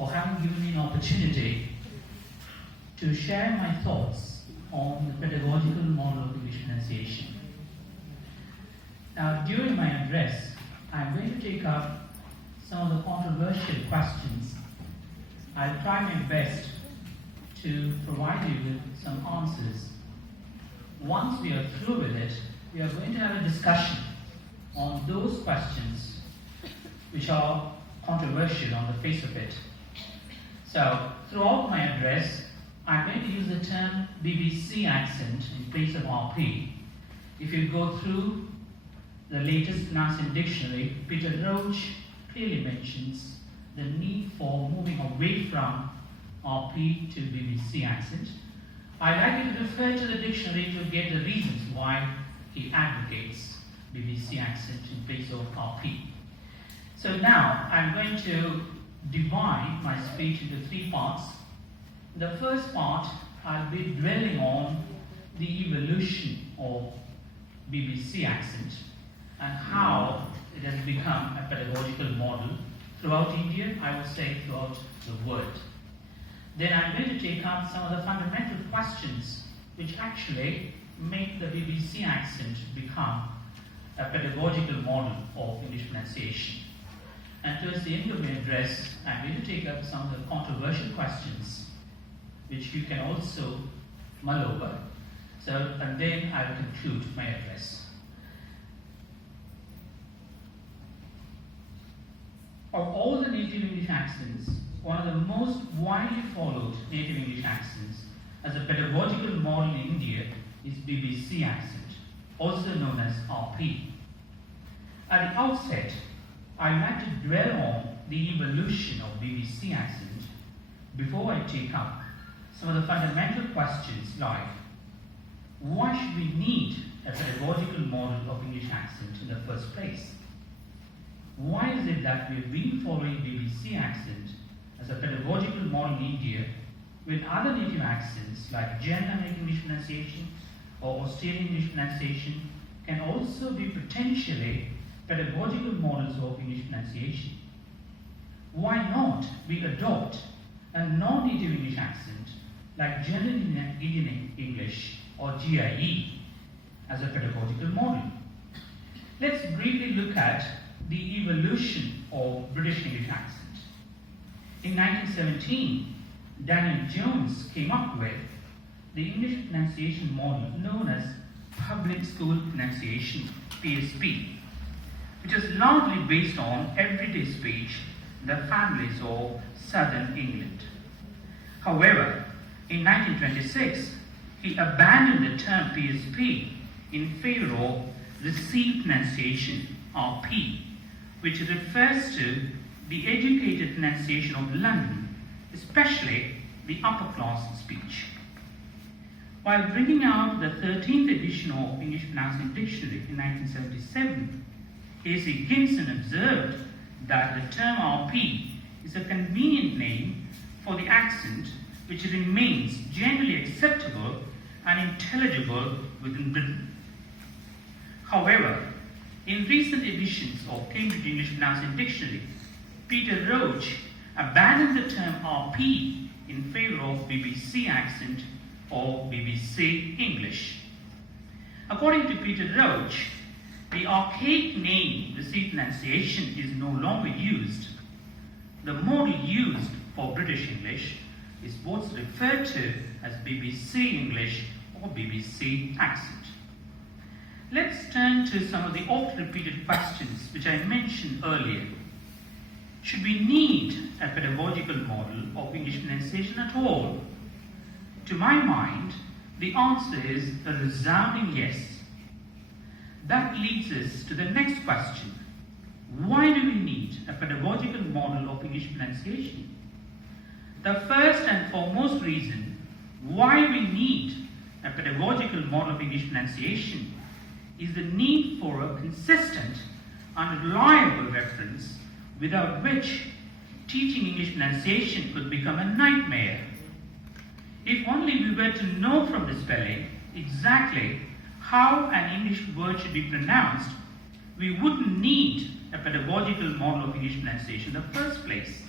for having given me an opportunity to share my thoughts on the pedagogical model of English pronunciation. Now, during my address, I'm going to take up some of the controversial questions. I'll try my best to provide you with some answers. Once we are through with it, we are going to have a discussion on those questions which are controversial on the face of it. So, throughout my address, I'm going to use the term BBC accent in place of RP. If you go through the latest pronouncing dictionary, Peter Roach clearly mentions the need for moving away from RP to BBC accent. I'd like you to refer to the dictionary to get the reasons why he advocates BBC accent in place of RP. So now I'm going to divide my speech into three parts. The first part, I'll be dwelling on the evolution of BBC accent and how it has become a pedagogical model throughout India, I would say throughout the world. Then I'm going to take up some of the fundamental questions which actually make the BBC accent become a pedagogical model of English pronunciation. And towards the end of my address, I'm going to take up some of the controversial questions which you can also mull over. And then I will conclude my address. Of all the native English accents, one of the most widely followed native English accents as a pedagogical model in India is BBC accent, also known as RP. At the outset, I'd like to dwell on the evolution of BBC accent before I take up some of the fundamental questions like, why should we need a pedagogical model of English accent in the first place? Why is it that we've been following BBC accent as a pedagogical model in India when other native accents like General American English pronunciation or Australian English pronunciation can also be potentially pedagogical models of English pronunciation? Why not we adopt a non-native English accent like General Indian English or GIE as a pedagogical model? Let's briefly look at the evolution of British English accent. In 1917, Daniel Jones came up with the English pronunciation model known as Public School Pronunciation, PSP, which is largely based on everyday speech in the families of southern England. However, in 1926, he abandoned the term PSP in favor of received pronunciation, RP, which refers to the educated pronunciation of London, especially the upper class speech. While bringing out the 13th edition of English Pronouncing Dictionary in 1977, A.C. Ginson observed that the term RP is a convenient name for the accent which remains generally acceptable and intelligible within Britain. However, in recent editions of Cambridge English Pronouncing Dictionary, Peter Roach abandoned the term RP in favor of BBC accent or BBC English. According to Peter Roach, the archaic name received pronunciation is no longer used. The model used for British English is what's referred to as BBC English or BBC accent. Let's turn to some of the oft-repeated questions which I mentioned earlier. Should we need a pedagogical model of English pronunciation at all? To my mind, the answer is a resounding yes. That leads us to the next question. Why do we need a pedagogical model of English pronunciation? The first and foremost reason why we need a pedagogical model of English pronunciation is the need for a consistent and reliable reference without which teaching English pronunciation could become a nightmare. If only we were to know from the spelling exactly how an English word should be pronounced, we wouldn't need a pedagogical model of English pronunciation in the first place.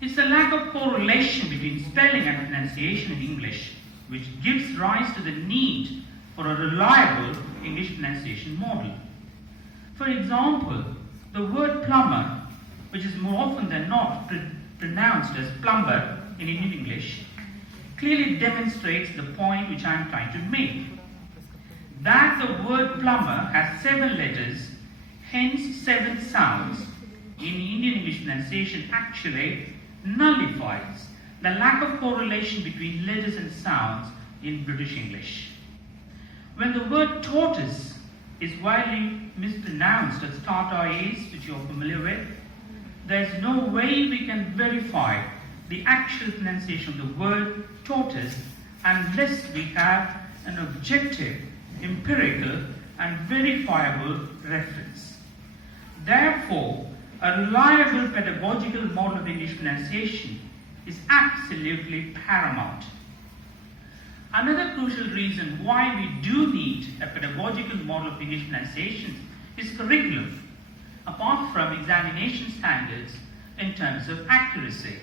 It's the lack of correlation between spelling and pronunciation in English which gives rise to the need for a reliable English pronunciation model. For example, the word plumber, which is more often than not pronounced as plumber in Indian English, clearly demonstrates the point which I am trying to make. That the word plumber has 7 letters, hence 7 sounds, in Indian English pronunciation actually nullifies the lack of correlation between letters and sounds in British English. When the word tortoise is widely mispronounced as tortoise, which you are familiar with, there is no way we can verify the actual pronunciation of the word tortoise unless we have an objective, empirical and verifiable reference. Therefore, a reliable pedagogical model of English pronunciation is absolutely paramount. Another crucial reason why we do need a pedagogical model of English pronunciation is curriculum, apart from examination standards in terms of accuracy.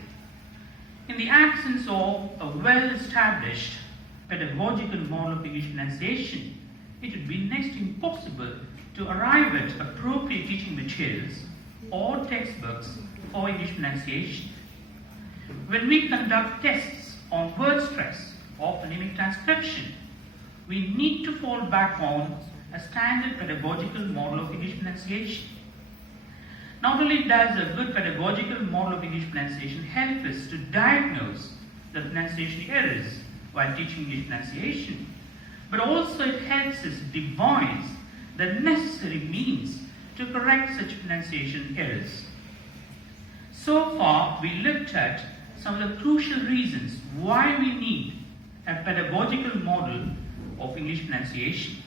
In the absence of a well-established pedagogical model of English pronunciation, it would be next to impossible to arrive at appropriate teaching materials or textbooks for English pronunciation. When we conduct tests on word stress or phonemic transcription, we need to fall back on a standard pedagogical model of English pronunciation. Not only does a good pedagogical model of English pronunciation help us to diagnose the pronunciation errors while teaching English pronunciation, but also it helps us devise the necessary means to correct such pronunciation errors. So far, we looked at some of the crucial reasons why we need a pedagogical model of English pronunciation.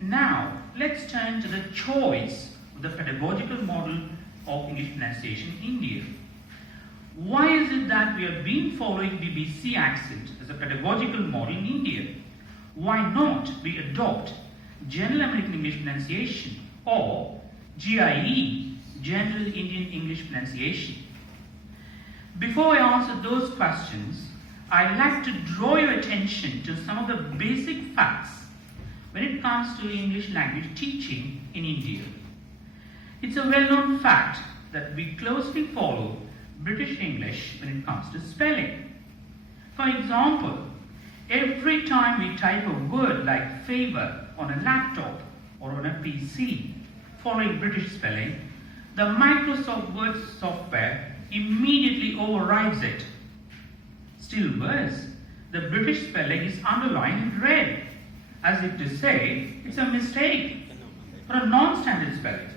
Now, let's turn to the choice of the pedagogical model of English pronunciation in India. Why is it that we have been following BBC accent as a pedagogical model in India? Why not we adopt General American English Pronunciation or GIE, General Indian English Pronunciation? Before I answer those questions, I'd like to draw your attention to some of the basic facts when it comes to English language teaching in India. It's a well-known fact that we closely follow British English when it comes to spelling. For example, every time we type a word like favor on a laptop or on a PC following British spelling, the Microsoft Word software immediately overrides it. Still worse, the British spelling is underlined in red, as if to say it's a mistake or a non-standard spelling.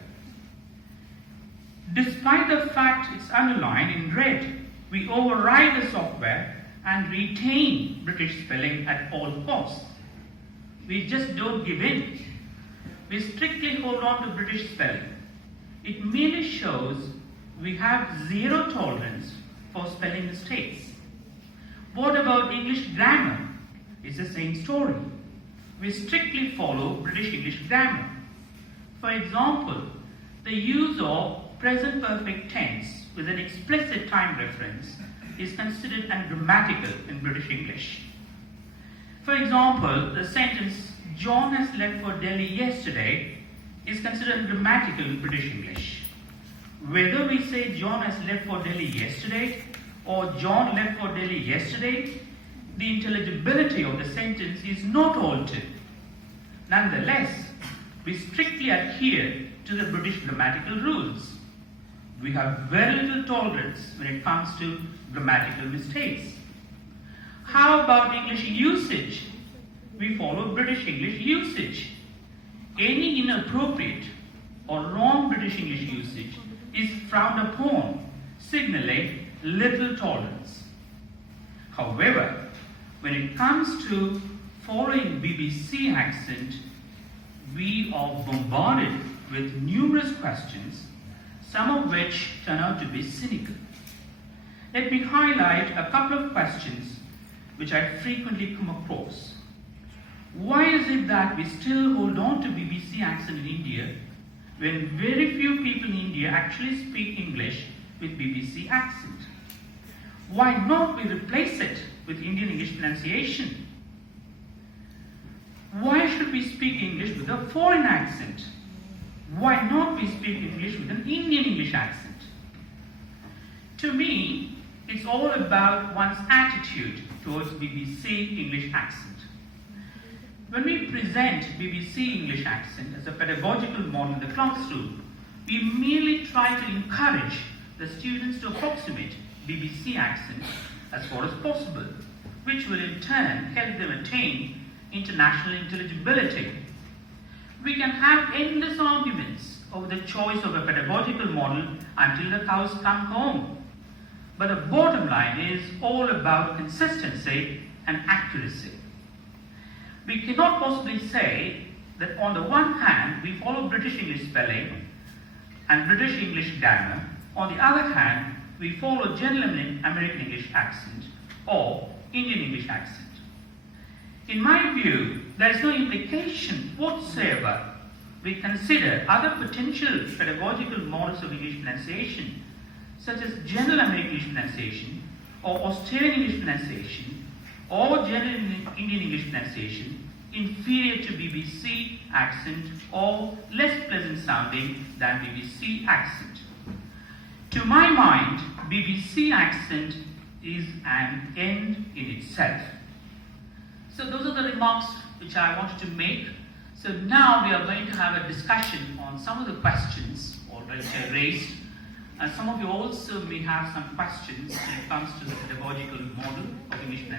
Despite the fact it's underlined in red, we override the software and retain British spelling at all costs. We just don't give in. We strictly hold on to British spelling. It merely shows we have zero tolerance for spelling mistakes. What about English grammar? It's the same story. We strictly follow British English grammar. For example, the use of present perfect tense with an explicit time reference is considered ungrammatical in British English. For example, the sentence, John has left for Delhi yesterday, is considered ungrammatical in British English. Whether we say John has left for Delhi yesterday or John left for Delhi yesterday, the intelligibility of the sentence is not altered. Nonetheless, we strictly adhere to the British grammatical rules. We have very little tolerance when it comes to grammatical mistakes. How about English usage? We follow British English usage. Any inappropriate or wrong British English usage is frowned upon, signaling little tolerance. However, when it comes to following BBC accent, we are bombarded with numerous questions, some of which turn out to be cynical. Let me highlight a couple of questions which I frequently come across. Why is it that we still hold on to BBC accent in India when very few people in India actually speak English with BBC accent? why not we replace it with Indian English pronunciation? Why should we speak English with a foreign accent? Why not we speak English with an Indian English accent? To me, it's all about one's attitude towards BBC English accent. When we present BBC English accent as a pedagogical model in the classroom, we merely try to encourage the students to approximate BBC accent as far as possible, which will in turn help them attain international intelligibility. We can have endless arguments over the choice of a pedagogical model until the cows come home. But the bottom line is all about consistency and accuracy. We cannot possibly say that on the one hand we follow British English spelling and British English grammar, on the other hand we follow general American English accent or Indian English accent. In my view, there is no implication whatsoever we consider other potential pedagogical models of English pronunciation, such as general American English pronunciation, or Australian English pronunciation, or general Indian English pronunciation, inferior to BBC accent or less pleasant sounding than BBC accent. To my mind, BBC accent is an end in itself. So those are the remarks which I wanted to make. So now we are going to have a discussion on some of the questions already raised. And some of you also may have some questions when it comes to the pedagogical model of English pronunciation.